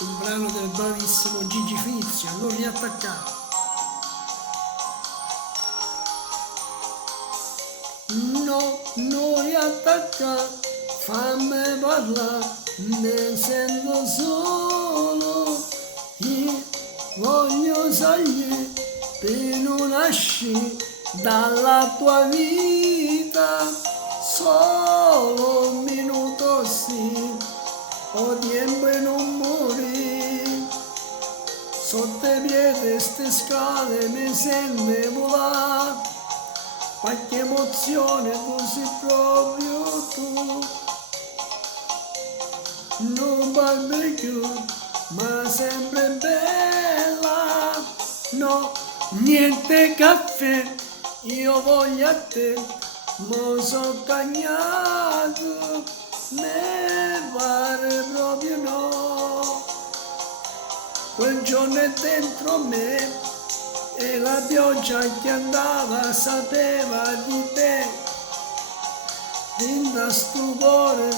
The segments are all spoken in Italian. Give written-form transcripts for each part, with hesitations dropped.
un brano del bravissimo Gigi Fizio, non riattaccare. No, non riattaccare, fammi parlare, ne sento solo, io voglio sapere per non nasci dalla tua vita, solo un minuto sì, o tempo e non morì, sotto i piedi ste scale mi sente volare, qualche emozione così proprio tu, non parli più, ma sempre bella, no, niente caffè, io voglio a te, mo so cagnato, me pare proprio no, quel giorno è dentro me, e la pioggia che andava sapeva di te, dinda stupore,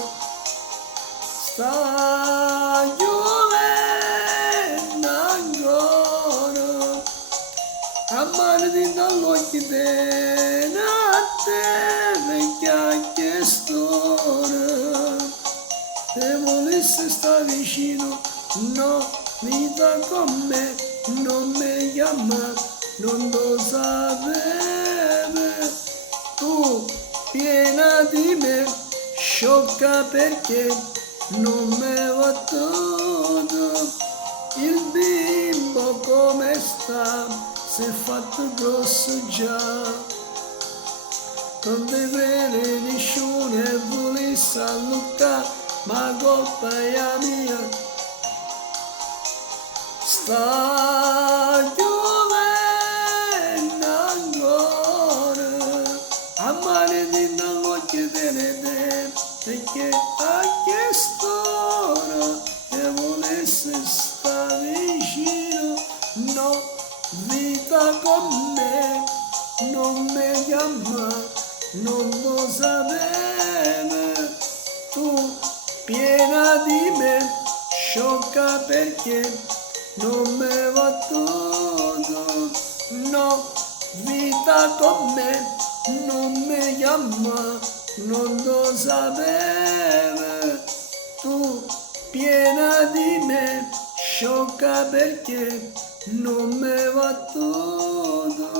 sta piovendo ancora, a mano di dall'occhio te, notte vecchia che storia, se volessi sta vicino, no, vita con me, non mi chiama, non lo sapevi, tu piena di me, sciocca perché non me va tutto, il bimbo come sta, si è fatto grosso già, non deve nessuno e volessi a Luca, ma colpa è mia, sta piovendo ancora, a mani di dall'occhio te, perché a quest'ora te volessi sta vicino, no, vita con me, non mi chiama, non lo sapevi, tu piena di me, sciocca perché non me va tutto, no, vita con me, non mi chiama, non lo sapevi, tu piena di me, sciocca perché non me va tutto.